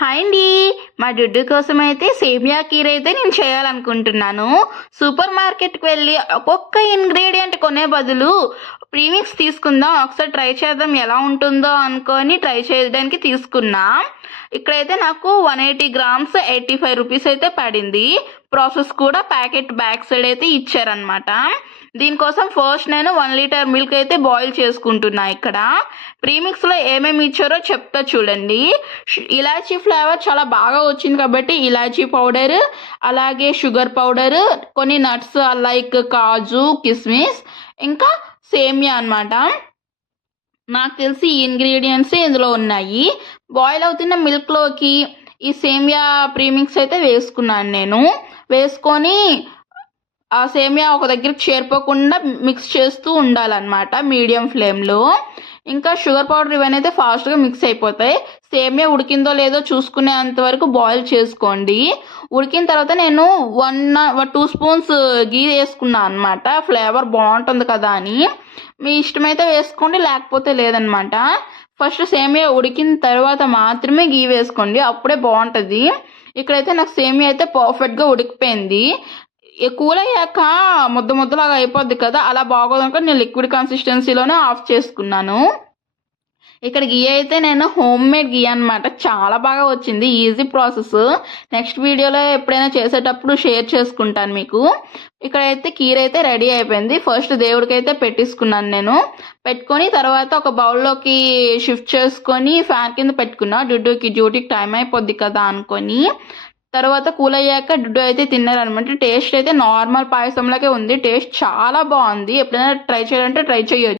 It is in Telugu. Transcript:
హాయ్ అండి. మా డుడ్డు కోసం అయితే సేమియా కీర్ అయితే నేను చేయాలనుకుంటున్నాను. సూపర్ మార్కెట్కి వెళ్ళి ఒక్కొక్క ఇంగ్రీడియంట్ కొనే బదులు ప్రీమిక్స్ తీసుకుందాం, ఒకసారి ట్రై చేద్దాం ఎలా ఉంటుందో అనుకొని ట్రై చేయడానికి తీసుకున్నా. ఇక్కడైతే నాకు 180 గ్రామ్స్ 85 రూపీస్ అయితే పడింది. ప్రాసెస్ కూడా ప్యాకెట్ బ్యాక్ సైడ్ అయితే ఇచ్చారనమాట. దీనికోసం ఫస్ట్ నేను 1 లీటర్ మిల్క్ అయితే బాయిల్ చేసుకుంటున్నా. ఇక్కడ ప్రీమిక్స్లో ఏమేమి ఇచ్చారో చెప్తా చూడండి. ఇలాచీ ఫ్లేవర్ చాలా బాగా వచ్చింది కాబట్టి ఇలాచీ పౌడర్, అలాగే షుగర్ పౌడర్, కొన్ని నట్స్ లైక్ కాజు, కిస్మిస్, ఇంకా సేమియా అన్నమాట. నాకు తెలిసి ఈ ఇంగ్రీడియంట్స్ ఇందులో ఉన్నాయి. బాయిల్ అవుతున్న మిల్క్లోకి ఈ సేమియా ప్రీమిక్స్ అయితే వేసుకున్నాను నేను. వేసుకొని ఆ సేమియా ఒక దగ్గరికి చేరిపోకుండా మిక్స్ చేస్తూ ఉండాలన్నమాట మీడియం ఫ్లేమ్లో. ఇంకా షుగర్ పౌడర్ ఇవన్నీ అయితే ఫాస్ట్గా మిక్స్ అయిపోతాయి. సేమియా ఉడికిందో లేదో చూసుకునేంత వరకు బాయిల్ చేసుకోండి. ఉడికిన తర్వాత నేను 2 స్పూన్స్ గీ వేసుకున్నాను అనమాట, ఫ్లేవర్ బాగుంటుంది కదా అని. మీ ఇష్టమైతే వేసుకోండి, లేకపోతే లేదనమాట. ఫస్ట్ సేమియా ఉడికిన తర్వాత మాత్రమే గీ వేసుకోండి, అప్పుడే బాగుంటుంది. ఇక్కడైతే నాకు సేమియా అయితే పర్ఫెక్ట్గా ఉడికిపోయింది. కూల్ అయ్యాక ముద్దలాగా అయిపోద్ది కదా, అలా బాగోదనుకో నేను లిక్విడ్ కన్సిస్టెన్సీలోనే ఆఫ్ చేసుకున్నాను. ఇక్కడ గీ అయితే నేను హోమ్ మేడ్ గీ అనమాట, చాలా బాగా వచ్చింది. Easy process. నెక్స్ట్ వీడియోలో ఎప్పుడైనా చేసేటప్పుడు షేర్ చేసుకుంటాను మీకు. ఇక్కడైతే కీర్ అయితే రెడీ అయిపోయింది. ఫస్ట్ దేవుడికి అయితే పెట్టేసుకున్నాను నేను. పెట్టుకొని తర్వాత ఒక బౌల్లోకి షిఫ్ట్ చేసుకొని ఫ్యాన్ కింద పెట్టుకున్నా. డుడ్డుకి డ్యూటీకి టైం అయిపోద్ది కదా అనుకొని. తర్వాత కూల్ అయ్యాక డుడ్డు అయితే తిన్నారనమాట. టేస్ట్ అయితే నార్మల్ పాయసంలాగే ఉంది. టేస్ట్ చాలా బాగుంది. ఎప్పుడైనా ట్రై చేయాలంటే ట్రై చేయొచ్చు.